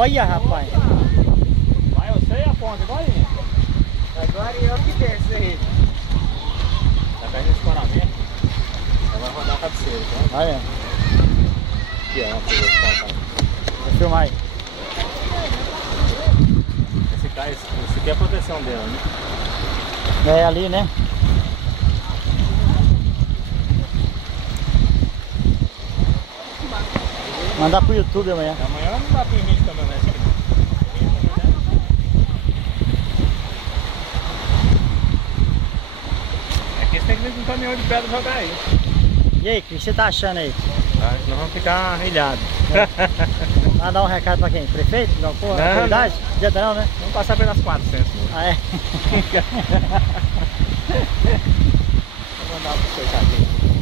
Olha, rapaz. Vai você e a ponta, agora aí. Agora eu que desço aí. Tá caindo esse paramento. Ela vai rodar a cabeceira, tá? Olha. Aqui, ó, pra Vou filmar aí. esse aqui é a proteção dela, né? É ali, né? Mandar pro YouTube amanhã. Amanhã não dá pra vir de caminhonete aqui não. Aqui você tem que vir com um caminhão de pedra jogar aí. E aí, o que você tá achando aí? Tá? Nós vamos ficar ilhados. Mandar um recado pra quem? Prefeito? Não, pô, Não, autoridade? Dieta não, né? Vamos passar pelas 400. Ah, é? Vou mandar pro coitadinho.